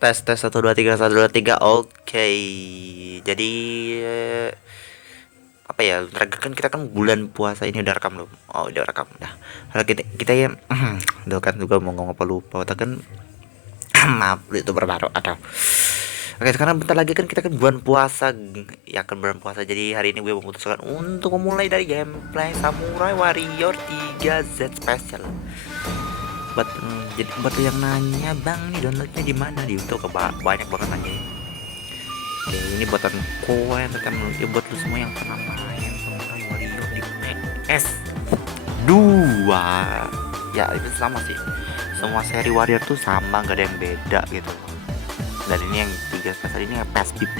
Tes tes 1 2 3 1 2 3. Oke. Jadi eh, apa ya? Kan kita kan bulan puasa ini udah rekam belum? Oh, udah rekam. Dah. Kalau kita ya udah kan juga mau ngomong apa lupa. Kita kan maaf itu baru atau Oke, sekarang bentar lagi kan kita kan bulan puasa. Ya kan bulan puasa. Jadi hari ini gue memutuskan untuk memulai dari gameplay Samurai Warrior 3Z Special. Buat yang nanya, bang, ini downloadnya di mana? Di YouTube banyak banget nanya. Oke, ini buatan kowe tekan ya, buat lu semua yang pernah main Samurai Warrior di PS 2. Ya itu sama sih, semua seri Warrior tuh sama, gak ada yang beda gitu. Dan ini yang 3 spesial ini PSPP.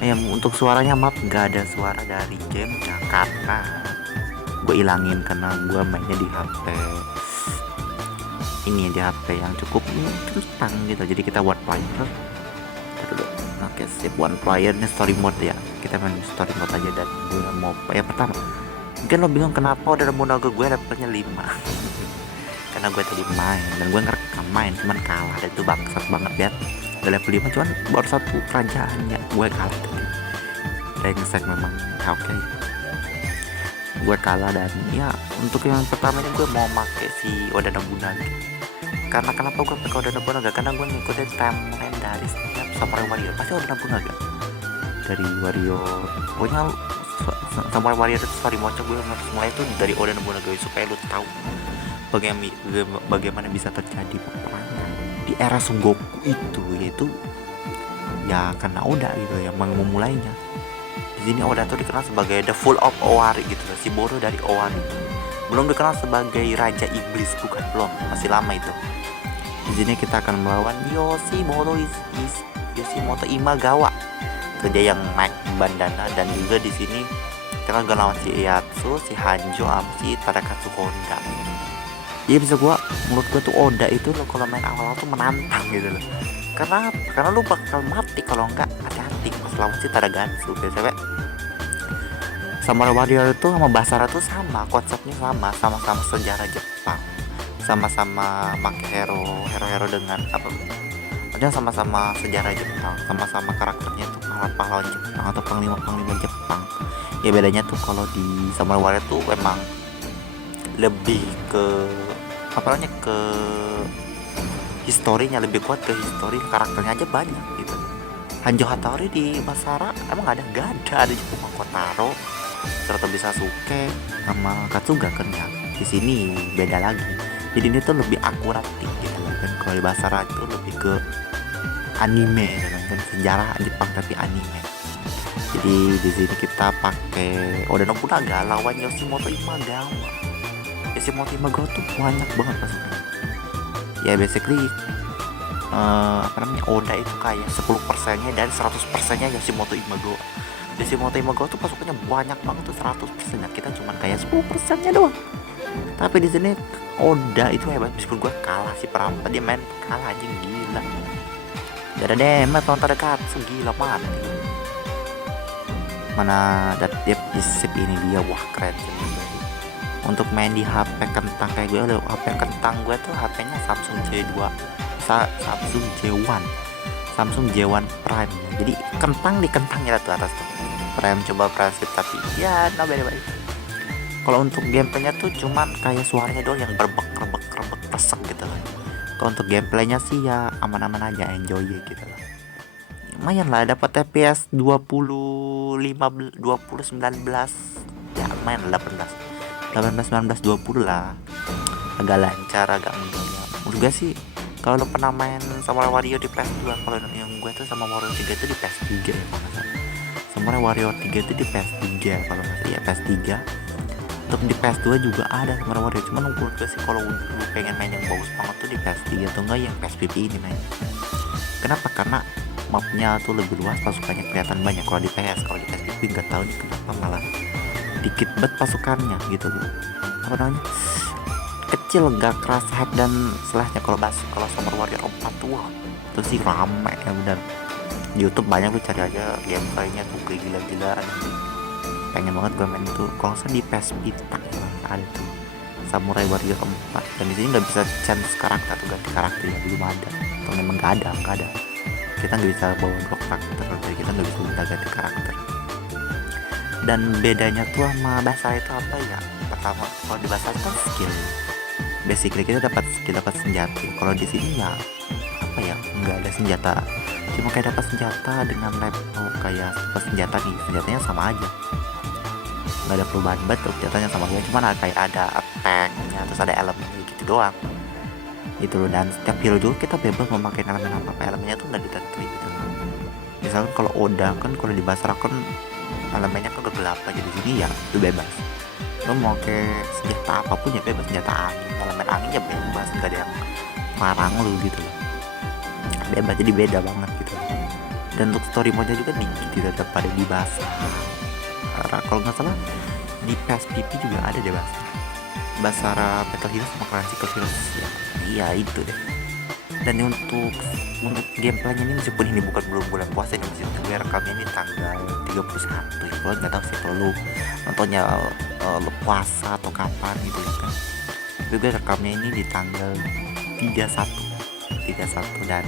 Nah, yang untuk suaranya maaf gak ada suara dari game ya, karena gue ilangin karena gue mainnya di HP ini, di HP yang cukup tentang gitu. Jadi kita one player dulu. Oke, sip, one player ini story mode ya. Kita main story mode aja. Dan gue mau yang pertama, mungkin lo bingung kenapa udah Nobunaga gue dapetnya 5. Karena gue tadi main dan gue ngerekam main cuman kalah, dan itu bangsat banget ya. Udah level 5 cuman baru 1 kerajaannya gue kalah tadi. Brengsek memang. Ya, oke, gue kalah. Dan ya untuk yang pertama ini gue mau pakai si Oda Nobunaga. Karena kenapa gue pakai Oda Nobunaga? Karena gue ngikutin timeline dari setiap Samurai Warrior pasti Oda Nobunaga. Dari Warrior pokoknya Samurai Warrior itu story mode gue mulai itu dari Oda Nobunaga, supaya lu tahu bagaimana bisa terjadi peperangan di era Sengoku itu, yaitu ya karena Oda gitu yang memulainya. Di sini Oda tuh dikenal sebagai the full of Owari gitu, si Boro dari Owari. Belum dikenal sebagai Raja Iblis, bukan, belum, masih lama itu. Di sini kita akan melawan Yoshimoto Imagawa. Itu dia yang naik bandana. Dan juga di sini kita akan lawan si Iyatsu, si Hanjo, sama si Tadakatsu Honda. Iya, bisa menurut gua tuh Oda itu lo kalau main awal tuh menantang gitu loh. Karena lu bakal mati kalau enggak hati-hati pas lawan si Tadakatsu. Biasanya Samurai Warrior itu sama Basara tuh sama, konsepnya sama-sama sejarah Jepang, sama-sama make hero dengan apa, maksudnya sama-sama sejarah Jepang, sama-sama karakternya tuh pahlawan Jepang atau panglima Jepang. Ya bedanya tuh kalau di Samurai Warrior tuh emang lebih ke apa namanya, ke historinya, lebih kuat ke histori, karakternya aja banyak gitu. Hanjo Hattori di Basara emang gak ada cuma Kotaro, serta bisa Sasuke sama Katsuga kan ya. Di sini beda lagi. Jadi ini tuh lebih akurat gitu. Dan kalau di Basara itu lebih ke anime kan, sejarah Jepang tapi anime. Jadi di sini kita pakai Oda Nobunaga lawan Yoshimoto Imagawa. Yoshimoto Imagawa tuh banyak banget pasukan. Ya basically Oda itu kayak 10%-nya dari 100%-nya Yoshimoto Imagawa. Yoshimoto Imagawa tuh pasukannya banyak banget tuh 100%, kita cuman kayak 10%-nya doang. Tapi di sini Oda itu hebat, meskipun gue kalah sih perampat, dia main kalah aja gila. Gak ada demet nonton dekat, gila mati. Mana dia sip ini dia, wah keren sih. Untuk main di HP kentang kayak gue, HP kentang gue tuh HP-nya Samsung J1 Samsung J1 Prime. Jadi kentang di kentangnya tuh atas tuh Prime, coba Prime, tapi ya no beda. Kalau untuk gameplaynya tuh cuman kayak suaranya doang yang berbek pesek gitu kan. Kalau untuk gameplaynya sih ya aman-aman aja, enjoy gitu lah. Lumayan lah, dapat FPS 20 19 ya lumayan, 18 19 20 lah, agak lancar, agak mudah ya. Menurut gue sih kalau lo pernah main Samurai Warrior di PS2, kalau yang gue tuh sama Warrior 3 itu di PS3 ya kalau nggak salah. Samurai Warrior 3 itu di PS3 kalau nggak salah, ya PS3. Untuk di PS2 juga ada Samurai Warrior, cuman menurut gue sih kalau lu pengen main yang bagus banget tuh di PS3 atau enggak yang PSPP ini main. Kenapa? Karena mapnya tuh lebih luas, pasukannya kelihatan banyak. Kalau di PS, kalau di PSPP nggak tahu nih kenapa malah dikit banget pasukannya gitu loh. Apa namanya, kecil, nggak kerasa hack dan selahnya. Kalau Samurai Warrior 4 tuh wah, itu sih rame ya benar. Di YouTube banyak, lu cari aja gameplaynya tuh kayak gila-gilaan. Pengen banget gue main itu. Kalau saya di PS Vita ya, ada tuh Samurai Warrior 4. Dan di sini nggak bisa change karakter atau ganti karakter ya, belum ada. atau memang nggak ada, kita nggak bisa bawa 2 karakter, jadi kita nggak bisa ganti karakter. Dan bedanya tuh sama Basara itu apa ya, pertama kalau di Basara kan skill, basically kita dapat skill, dapat senjata. Kalau di sini ya apa ya, nggak ada senjata, cuma kayak dapat senjata dengan level, kayak dapat senjata nih, senjatanya sama aja, nggak ada perubahan banget, senjatanya sama aja, cuman kayak ada attack-nya, terus ada elemennya gitu doang gitu loh. Dan setiap hero juga kita bebas memakai elemen apa, elemennya tuh nggak ditentuin gitu. Misalkan kalau Oda kan, kalau di Basara kan elemennya kan kegelapan, jadi di sini ya itu bebas, lo mau ke senjata apapun ya bebas, senjata angin, elemen angin ya bebas, nggak ada yang marang lu gitu loh, bebas, jadi beda banget gitu. Dan untuk story mode juga dikit tidak daripada di Basara. Kalau nggak salah di PSPP juga ada deh Basara Battle Heroes sama Classical Heroes ya, iya itu deh. Dan untuk gameplaynya ini, meskipun ini bukan belum bulan puasa nih, masih gue rekamnya ini tanggal 31 ya, gue nggak tahu sih kalau lu nontonnya puasa atau kapan gitu ya kan, tapi gue rekamnya ini di tanggal 31 dan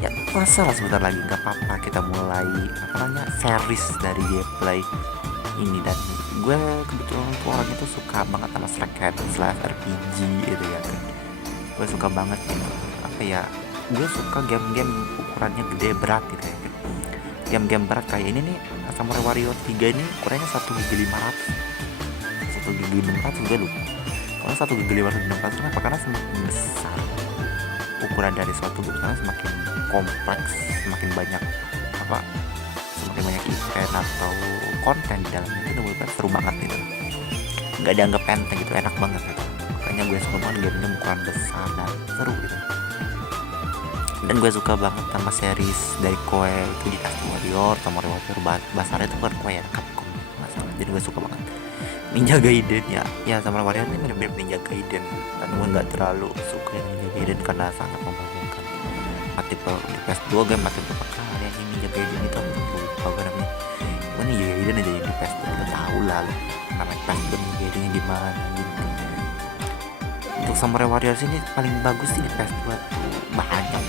ya puasa lah sebentar lagi, nggak apa-apa kita mulai apa namanya series dari gameplay ini. Dan gue kebetulan tuh orangnya tuh suka banget sama RPG gitu ya kan, gue suka banget gitu, apa ya, gue suka game-game ukurannya gede berat gitu ya kan. Game-game berat kayak ini nih, Samurai Warrior 3 ini ukurannya 1.500 gue lupa. Kalau 1.500 kenapa? Karena semakin besar ukuran dari suatu game, semakin kompleks, semakin banyak event atau konten di dalamnya, itu menurut gue seru banget gitu, nggak dianggap enteng gitu, enak banget gitu. Makanya gue suka banget game-game ukuran besar dan seru gitu. Dan gue suka banget sama series dari Koei itu, Dynasty Warrior, Samurai Warrior, Basara itu kan Koei ya, Capcom masalah. Jadi gue suka banget Ninja Gaiden ya Samurai Warrior ini bener-bener Ninja Gaiden, dan gue nggak terlalu suka Ninja Gaiden karena sangat membanggakan. Mati di PS2 gue mati berapa kali yang Ninja Gaiden itu, lupa gue namanya. Gue Ninja Gaiden aja di PS2 udah tahu lah namanya PS2 Ninja Gaiden gimana gitu. Untuk Samurai Warrior ini paling bagus sih di PS2 tuh banyak.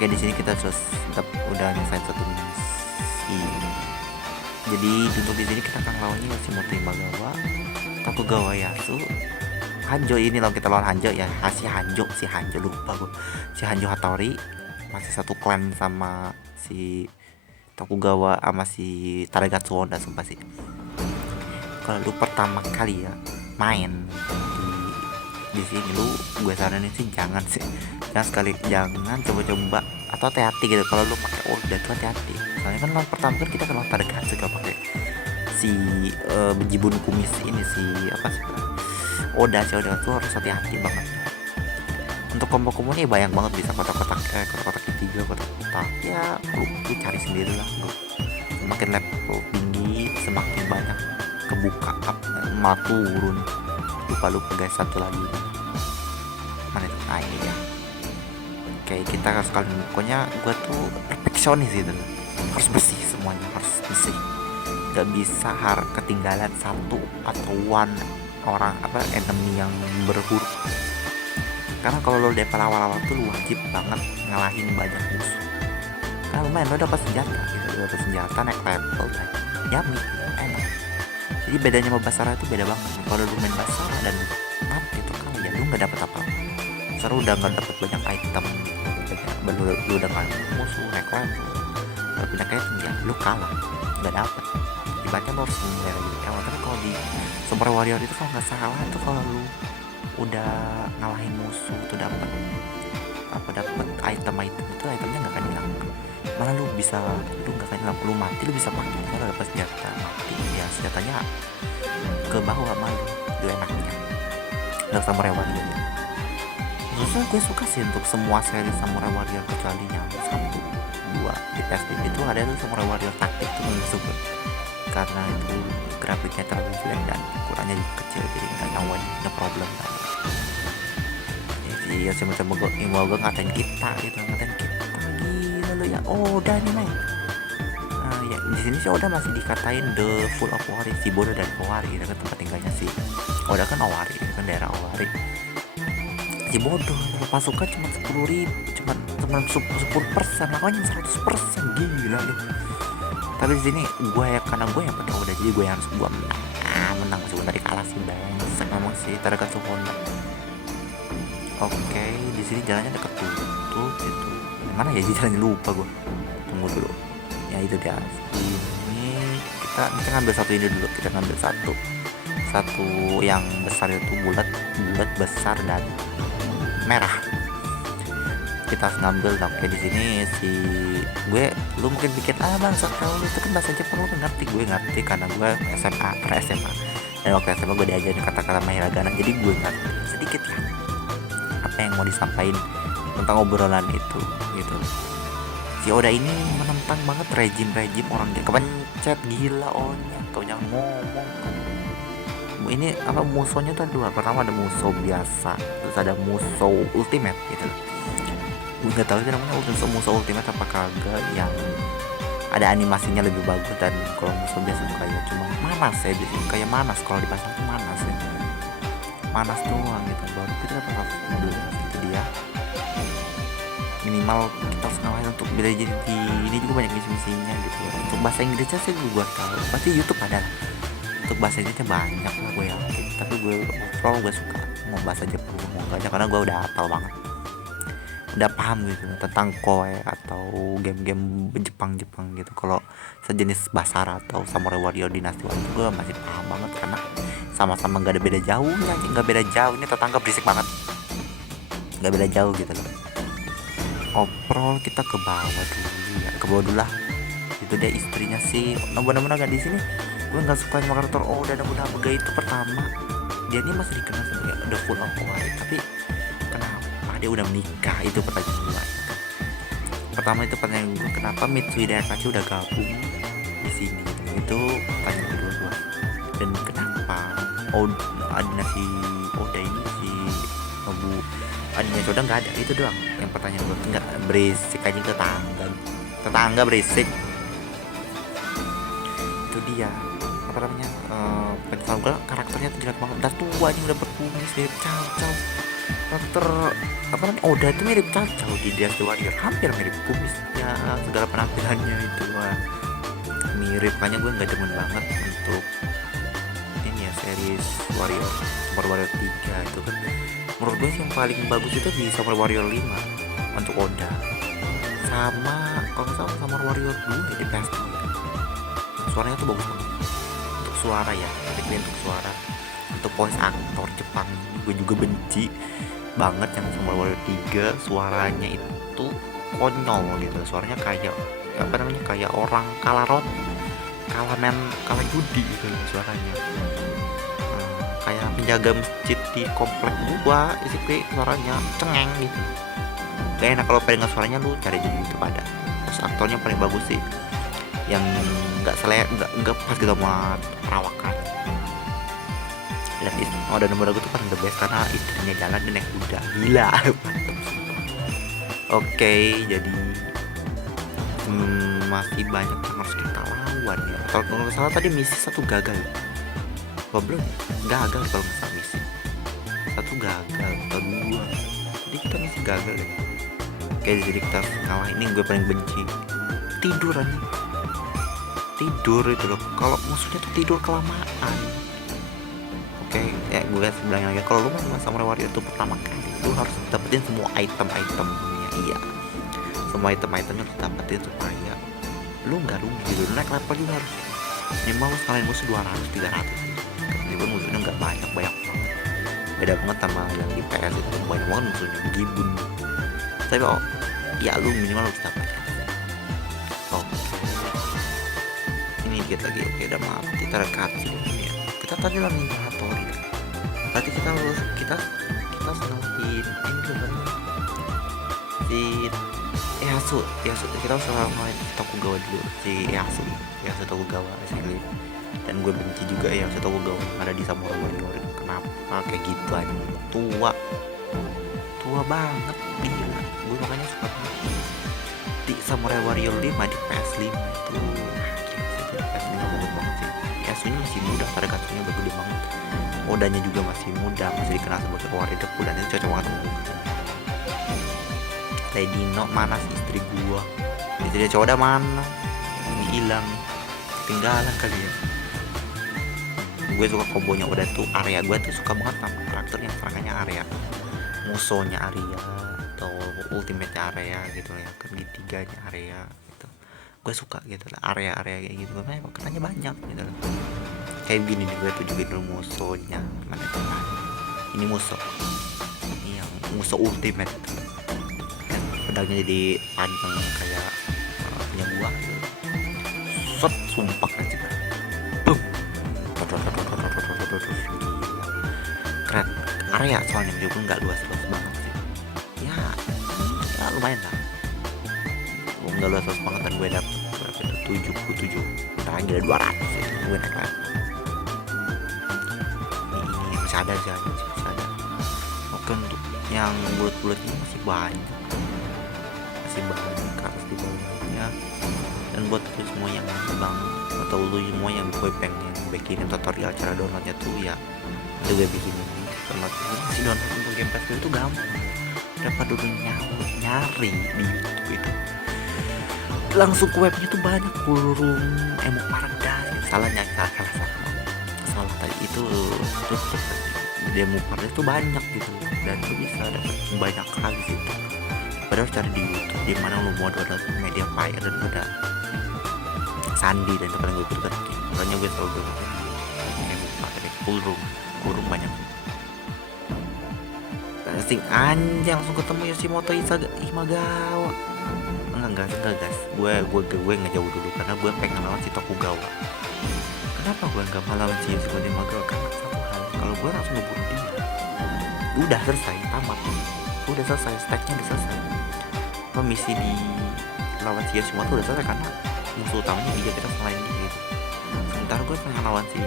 Oke, di sini kita udah nyelesain satu misi. Jadi untuk di sini kita akan lawannya Yoshimoto Imagawa, Tokugawa Yasu, Hanjo. Ini lawan kita lawan Hanjo ya, si Hanjo lupa gue. Si Hanjo Hattori masih satu clan sama si Tokugawa sama si Taragatsu Honda. Sumpah sih, kalau lu pertama kali ya main di sini, lu gue saranin sih jangan coba-coba atau hati-hati gitu. Kalau lu pakai Oda tuh hati-hati, soalnya kan lawan pertama kan kita lawan Taragatsu, kalau pakai si bejibun kumis ini, si apa sih, Oda tuh harus hati-hati banget. Untuk combo ini banyak banget, bisa kotak-kotak ketiga, kotak-kotak ya lu cari sendiri lah bro. Semakin level tinggi semakin banyak kebuka malah turun. Lupa guys, satu lagi mana itu, nah ini ya. Oke, kita harus pokoknya gue tuh perfeksionis gitu, harus bersih semuanya, harus bersih, gak bisa ketinggalan satu atau orang enemy yang berhuruf. Karena kalau lo level awal-awal tuh lo wajib banget ngalahin banyak musuh, karena lumayan lo dapat senjata naik level yummy enak. Jadi bedanya sama Basara itu beda banget. Kalau lu main Basara dan mati itu kan ya lu nggak dapat apa-apa, seru udah nggak dapat banyak item gitu, lu udah nggak musuh naik level, kalau pindah kayak ya lu kalah, nggak dapat. Dibaca lo harus mulai lagi dari awal. Tapi kalau di Samurai Warrior itu kalau nggak salah itu, kalau lu udah ngalahin musuh tuh dapat item itu, itemnya nggak akan hilang, malah lu nggak akan hilang, lu mati lu bisa pakai, kalau dapat senjata mati ya senjatanya ke bawah malu, itu enaknya. Dan Samurai Warrior ya, khususnya gue suka sih untuk semua seri Samurai Warrior kecuali yang 1-2 di PSP itu ada tuh Samurai Warrior taktik tuh gue suka, karena itu grafiknya terlalu jelek dan ukurannya kecil, jadi no problem kan. Jadi Yoshimoto Imagawa ngatain kita gila lo ya, Oda nih main. Ya di sini sih Oda masih dikatain the full of Owari, si Bodo dan Owari itu kan tempat tinggalnya sih. Oda kan Owari, itu kan daerah Owari. Si Bodo pasukan cuma 10.000, cuma 10%, lawannya 100%, gila loh. Tapi di sini gue ya, karena gue yang penuh udah, jadi gue yang harus gue menang meskipun tadi kalah sih, brengsek memang sih Targatsu Honda. Oke, di sini jalannya deket tutup gitu. Mana ya jalannya, lupa gue. Tunggu dulu. Ya itu dia. Ini kita ngambil satu ini dulu. Kita ngambil satu yang besar itu, bulat besar dan merah. Kita harus ngambil. Oke, di sini lu mungkin pikir bang, kalau itu kan bahasa Jepang, lu ngerti. Gue ngerti karena gue SMA, dan waktu SMA gue diajarin kata-kata hiragana, jadi gue ngerti sedikit lah apa yang mau disampaikan tentang obrolan itu gitu. Si Oda ini menentang banget rejim orang dia kepencet, gila. Kau jangan ngomong. Ini apa, musuhnya tuh dua. Pertama ada musuh biasa, terus ada musuh ultimate gitu. Gue nggak tahu sih namanya musuh ultimate apa kagak, yang ada animasinya lebih bagus. Dan kalau musuh biasa tuh kayak cuma manas ya, biasanya kayak manas, kalau dipasang tuh manas ya, manas doang gitu. Baru kita dapat mobil itu dia. Minimal kita harus ngalahin untuk bila jadi di ini juga banyak misi-misinya gitu. Untuk bahasa Inggrisnya sih gue tahu, pasti YouTube ada lah. Untuk bahasa Inggrisnya banyak lah gue yakin. Tapi gue overall gue suka mau bahasa Jepang mau aja, karena gue udah hafal banget, udah paham gitu tentang koe atau game-game Jepang gitu. Kalau sejenis Basara atau Samurai Warrior Dynasty Warrior gue masih paham banget, karena sama-sama nggak ada beda jauhnya, nggak beda jauh. Ini tetangga berisik banget, nggak beda jauh gitu loh. Overall kita ke bawah dulu lah. Itu dia istrinya sih Nobunaga. Di sini gue nggak suka sama karakter Oda Nobunaga itu. Pertama, dia ini masih dikenal sebagai udah full of white, tapi kenapa dia udah menikah? Itu pertanyaan gue. Pertama itu pertanyaan gue, kenapa Mitsui Dayakashi udah gabung di sini? Itu pertanyaan kedua gue. Dan kenapa adanya si Oda ini, si Nobu adanya Oda nggak ada? Itu doang yang pertanyaan gue. Nggak, berisik aja tetangga berisik. Itu dia apa namanya, penyesal gue, karakternya tuh jelek banget, udah tua aja, udah berkumis, mirip Cao. Karakter apa namanya Oda itu mirip Cao di Dynasty Warrior, hampir mirip kumisnya, segala penampilannya itu mirip. Makanya gue nggak demen banget untuk ini ya, series Super Warrior 3 itu kan. Menurut gue sih yang paling bagus itu di Super Warrior 5 untuk Oda, sama kalau nggak salah Super Warrior 2 di PS2. Suaranya tuh bagus banget untuk suara ya, tapi untuk suara, untuk voice actor Jepang gue juga benci banget yang Super Warrior 3. Suaranya itu konyol gitu, suaranya kayak apa namanya, kayak orang kalah judi gitu suaranya. Kayak penjaga masjid di komplek gua, isi suaranya cengeng gitu. Gak enak. Kalau pengen suaranya lu cari aja di YouTube ada. Terus aktornya paling bagus sih yang nggak pas gitu sama perawakan. Dan Oda Nobunaga tuh paling the best karena istrinya jalan dan naik kuda, gila. Oke, jadi masih banyak yang harus kita lawan ya. Kalau nggak salah tadi misi satu gagal, apa belum? Gagal kalau nggak salah, misi satu gagal atau dua, jadi kita masih gagal ya. Oke, jadi kita harus kalah. Ini gue paling benci tidur itu loh, kalau musuhnya tuh tidur kelamaan. Oke, ya gue bilang lagi, kalau lu main Samurai Warrior itu pertama kali, lu harus dapetin semua item-itemnya. Iya, semua item-itemnya lu dapetin supaya lu nggak rugi gitu. Lu naik level juga harus minimal lu sekalian musuh 200-300 gitu. Meskipun musuhnya nggak banyak banget, beda banget sama yang di PS itu, banyak banget musuhnya, gibun. Tapi ya lu minimal lu dapetin. Ini dikit lagi. Oke, udah mati, kita rekat sih ya. Kita tadi lah Ninja Hattori deh. Berarti kita selain ini sebenarnya si Easu, kita selain Tokugawa dulu, si Easu Tokugawa asli. Dan gue benci juga Easu Tokugawa ada di Samurai Warrior. Kenapa kayak gitu aja, tua banget, gila. Gue makanya suka di Samurai Warrior 5 di PS5 itu. Yasunya masih muda, pada katanya udah gede banget. Odanya juga masih muda, masih dikenal sebagai warrior deku, dan itu cocok banget untuk Teh Dino mana sih istri gua, istri dia cowok udah mana, hilang, ketinggalan kali ya. Gue suka kombonya udah tuh. Area gue tuh suka banget sama karakter yang serangannya area, musuhnya area atau ultimate area gitu ya, ketiganya area gitu. Gue suka gitu lah area-area kayak gitu, karena katanya banyak gitu lah. Kayak gini nih, gue tunjukin dulu musuhnya mana tuh. Nah, ini musuh, ini yang musuh ultimate gitu. Kan pedangnya jadi panjang kayak punya buah gitu. Set, sumpah kan sih. Boom. Keren. Area soalnya juga nggak luas-luas banget sih. Ya, ya lumayan lah. Nggak luas-luas banget, dan gue dapet berapa itu 77. Bentar lagi ada 200 itu gue naik lagi. Ini masih ada sih, masih ada. Oke, untuk yang bulat-bulat ini masih banyak harus di bawahnya. Dan buat itu semua yang bang atau lu semua yang gue pengen bikinin tutorial cara downloadnya tuh ya, itu gue bikinin download. Si download untuk Game Pass itu gampang, dapat dulu nyari di YouTube itu langsung ke webnya tuh banyak forum emo paradise. Salah tadi itu demo paradise itu banyak gitu, dan lu bisa dapat banyak hal di situ. Padahal cari di YouTube di mana lu mau download media player dan ada Sandi dan paling gue pilih. Makanya gue selalu download forum banyak. Sing anjing langsung ketemu Yoshimoto Imagawa. Enggak guys, gue ngejauh dulu karena gue pengen lawan si Tokugawa. Kenapa gue nggak mau lawan si Yoshimoto Imagawa? Karena satu hal, kalau gue langsung ngebunuh dia udah selesai, tamat, udah selesai, stacknya udah selesai. Misi di lawan si Yoshimoto udah selesai karena musuh utamanya dia, kita selain dia gitu. Sementara gue pengen lawan si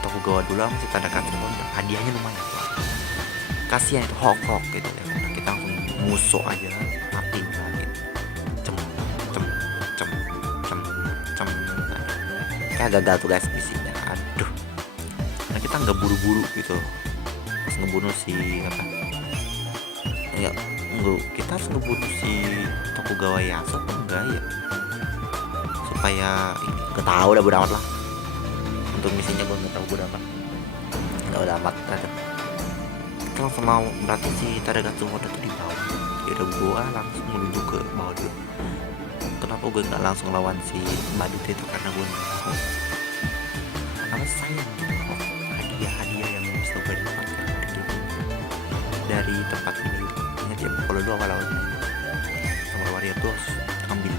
Tokugawa dulu sama si Tadakatsu, hadiahnya lumayan. Kasihan itu hok gitu ya, nah, kita langsung musuh aja mati lagi, cem kayak gagal tuh guys misinya, aduh. Nah kita nggak buru-buru gitu pas ngebunuh si apa ya, kita harus ngebunuh si Tokugawa Yasuo apa enggak ya, supaya ini nggak tahu, udah bodo amat lah. Untuk misinya gue nggak tahu, bodo amat, nggak udah amat ada. Langsung mau, berarti si Tadakatsu Hoda tuh di bawah. Ya udah gue langsung menuju ke bawah dulu. Kenapa gue nggak langsung lawan si badut itu? Karena gue nggak mau, karena sayang gitu hadiah yang bisa gue dapatkan dari tempat ini. Ingat ya, kalau lu awal-awalnya sama waria tuh harus ambil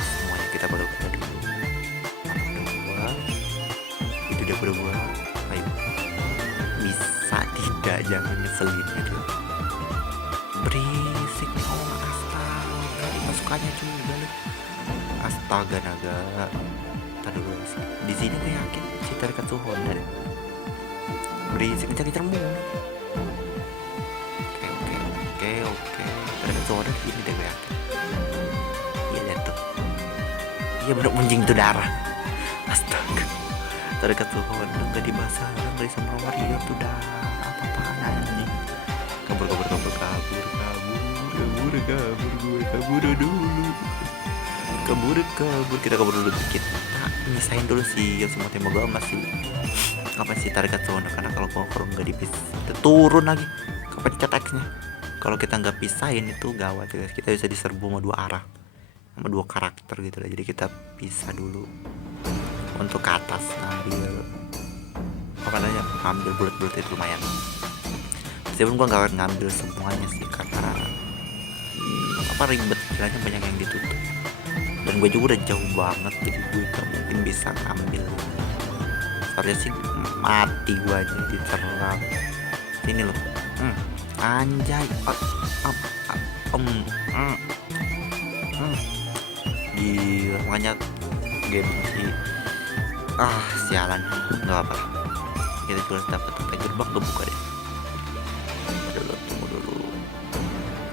semuanya. Kita baru dulu itu dia berdua. Ayo, bisa tidak, jangan ngeselin gitu, berisik nih orang. Astaga, pasukannya juga loh, astaga naga. Tadi dulu sih di sini gue yakin si Tadakatsu Hoda deh, berisik kejar-kejar mulu. Oke, Tadakatsu Hoda di sini deh gue yakin. Iya lihat tuh, iya bener menjing tuh darah. Astaga, Tadakatsu Hoda nggak dibasah dari sama waria tuh darah. Apa-apaan anjing. Kabur gue dulu. Kita kabur dulu dikit. Nah, misahin dulu si Yoshimoto Imagawa masih apa sih Tadakatsu Hoda, karena kalau nggak dipis turun lagi kepencet X-nya. Kalau kita nggak pisahin itu gawat guys, kita bisa diserbu sama dua arah sama dua karakter gitu lah. Jadi kita pisah dulu untuk ke atas, ngambil apa namanya, ngambil bulat-bulat itu lumayan. Meskipun gua nggak akan ngambil semuanya sih, karena apa ribet, jalannya banyak yang ditutup dan gue juga udah jauh banget, jadi gue gak mungkin bisa ngambil. Soalnya sih mati gue aja diserang. Sini loh, anjay, di makanya game sih sialan, nggak apa, kita juga harus dapat gerbang kebuka deh. Tunggu dulu,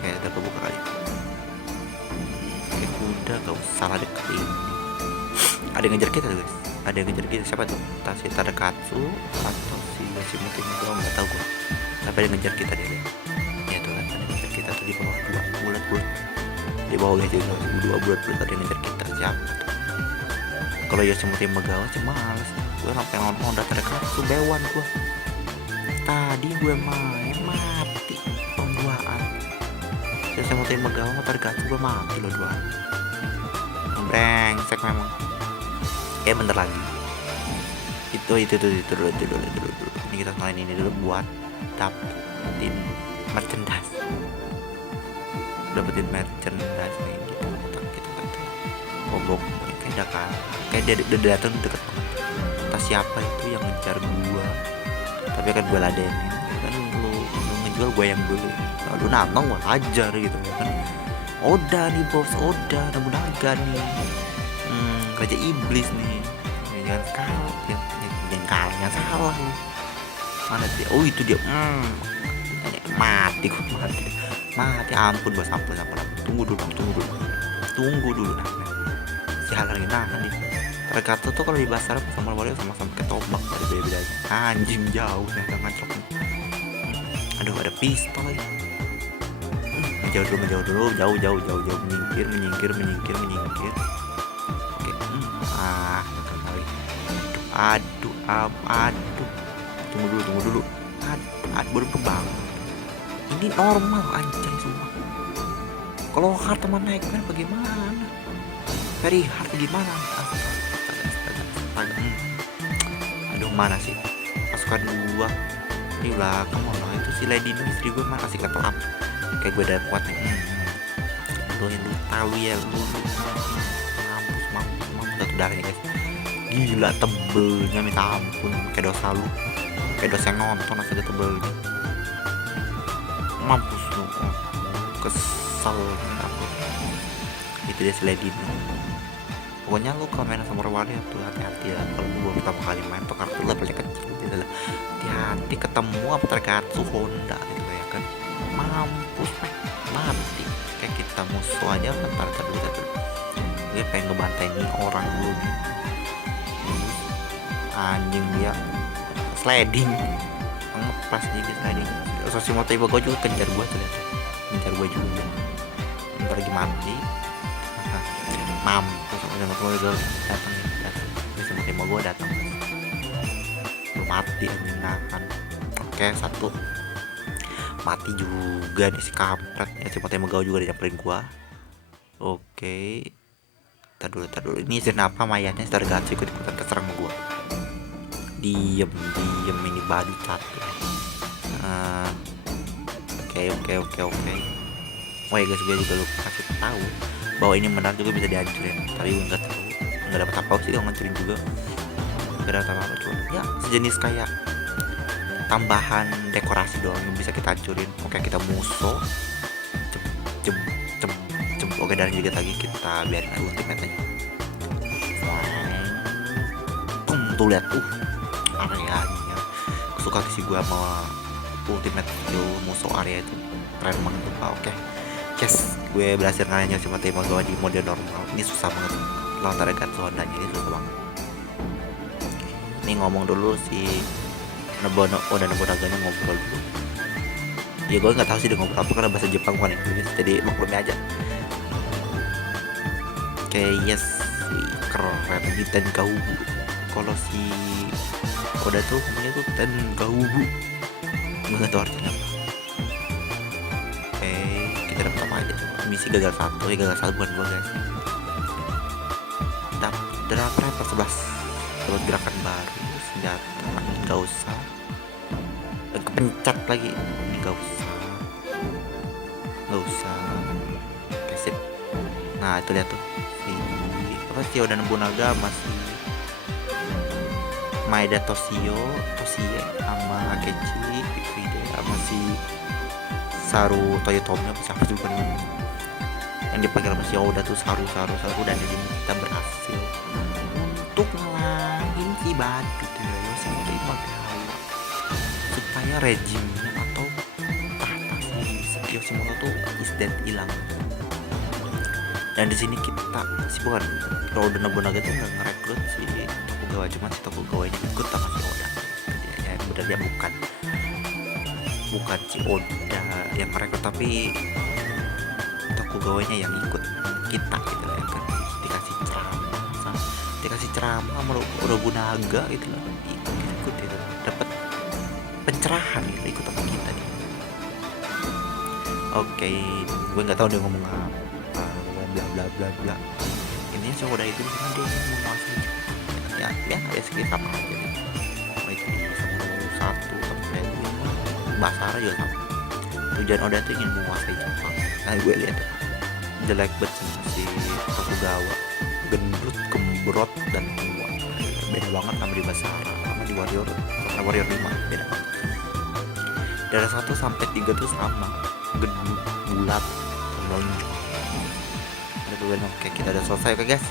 kayak udah kebuka kali. Kayak udah gak usah ada deket ini. Ada yang ngejar kita guys, ada yang ngejar kita. Siapa tuh? Entah si Tadakatsu atau si Yoshimoto Imagawa, nggak tahu gue. Tapi ada yang ngejar kita deh. Ya tuh kan, ada yang ngejar kita tuh di bawah. di bawah aja 2002 buat ada yang ngejar kita siapa. Kalau Yoshimoto Imagawa sih males, gue sampai nonton udah Terkatsu bewan gue. Tadi gue main mati tahun 2an. Yoshimoto Imagawa sama Terkatsu gue mati loh 2an. Brengsek memang. Bentar lagi. Itu dulu. Ini kita main ini dulu buat dapetin merchandise nih gitu kan. Goblok kayak kan. Kayak dia datang deket banget. Entah siapa itu yang ngejar gua. Tapi kan gua ladenin. Kan lu ngejual gua yang dulu. Lu nantang gua hajar gitu kan. Oda nih bos, Oda Nobunaga nih. Raja iblis nih. Jangan kalah, jangan kalah, jangan salah lu. Mana dia? Oh itu dia. Mati ampun bos, ampun. Tunggu dulu nah. Si hal lagi nanti Terkatsu tuh kalau di pasar sama Wario sama-sama ketobak dari beda-bedanya. Anjing jauh nih ngacok. Aduh ada pistol lagi. Menjauh dulu, jauh, menyingkir. Oke. Aduh. Tunggu dulu. Aduh baru kebang. Ini normal anjay semua. Kalau hard teman naik kan bagaimana? Very hard gimana? Astaga. Aduh mana sih? Pasukan gua di belakang mana itu si Lady istri gue mah kasih ketelap. Kayak gue udah kuat nih. Lu tahu ya lu. Mampus satu darahnya guys. Gila tebelnya minta ampun. Kayak dosa lu. Kayak dosa yang nonton aja tebelnya. Mampus lu. Kesel itu dia Seledino. Pokoknya lu kalau main sama Wario tuh hati-hati lah. Kalau lu pertama kali main tuh kartu levelnya kecil gitu lah. Hati-hati ketemu apa Terkatsu Honda gitu ya kan. Mampus mati. Kayak kita musuh aja kan tar dulu. Dia pengen ngebantai nih orang dulu nih. Anjing dia sliding. Ngeplas juga sliding. Yoshimoto Imagawa juga kejar gua ternyata. Kejar gua juga. Bentar lagi mati. Mampus Yoshimoto datang. Yoshimoto Imagawa datang. Belum mati anjing nakan. Oke, satu. Mati juga nih si kampret. Yoshimoto Imagawa juga nyamperin gua. Oke. Tar dulu. Ini kenapa mayatnya Terkatsu ikut-ikutan keserang gua. Diem ini badu satu. Oke. Oh ya guys, gue juga lupa kasih tahu bahwa ini benar juga bisa dihancurin, tapi gue nggak tahu, nggak dapat apa sih kalau ngancurin juga, nggak dapat apa cuma ya sejenis kayak tambahan dekorasi doang yang bisa kita hancurin. Oke, kita musuh cem. Oke, dan juga lagi kita biarin ultimate aja. Tuh lihat tuh areanya, suka sih gue sama ultimate itu musuh area itu keren banget tuh. Oke. Yes, gue berhasil ngalahin Yoshimoto Imagawa di mode normal. Ini susah banget lawan Terkatsu Hondanya, ini susah banget. Ini ngomong dulu si Nobunaganya ngobrol dulu. Ya gue nggak tahu sih dia ngobrol apa karena bahasa Jepang bukan Inggris, jadi maklumnya aja. Oke, yes, keren di Tenkaubu. Kalau si Oda tuh ngomongnya tuh Tenkaubu, nggak tahu artinya apa. Oke, kita dapat apa aja? Misi gagal satu bukan gua guys. Dapat Rapper 11 dapat gerakan baru, senjata nggak usah. Dan kepencet lagi, ini nggak usah. Oke, sip. Nah itu lihat tuh si Oda Nobunaga masih Maeda Toshie sama Akechi Fide sama si Saru Toyotomi apa siapa juga namanya yang dipanggil sama si Oda tuh Saru dan jadi kita berhasil untuk ngalahin si batu Yoshimoto Imagawa supaya rejimnya atau tahta si Yoshimoto tuh is dead hilang. Dan di sini kita bukan Oda Nobunaga tuh nggak ngerekrut si Tokugawa, cuma si Tokugawa ini ikut sama si Oda. Ya benar dia bukan si Oda yang merekrut, tapi Tokugawa pegawai-pegawainya yang ikut kita gitu lah ya kan, dikasih ceramah merubu naga gitu lah, ikut itu dapat pencerahan gitu, ikut sama kita nih. Oke, gue nggak tahu dia ngomong apa, bla bla bla bla. Intinya cowok itu karena dia menguasai ya sekitar sama aja gitu. Mau itu sama satu sampai lima, Basara juga sama. Tujuan Oda tuh ingin menguasai Jepang. Nah gue lihat jelek banget si Tokugawa, gendut, gembrot dan tua. Beda banget sama di Basara, sama di Warrior, sama Warrior 5 beda banget. Dari 1 sampai 3 tuh sama, gendut, bulat, melonjol. Oke, kita udah selesai. Oke guys,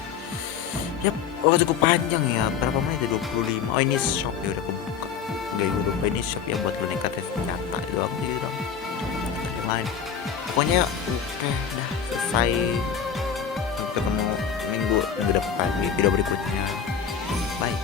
yap, cukup panjang ya, berapa menit ya, 25. Oh ini shop ya udah kebuka, gak gue lupa ini shop ya buat lo nikatin senjata itu aku gitu dong, yang lain pokoknya. Oke, dah selesai. Ketemu minggu depan di video berikutnya. Bye.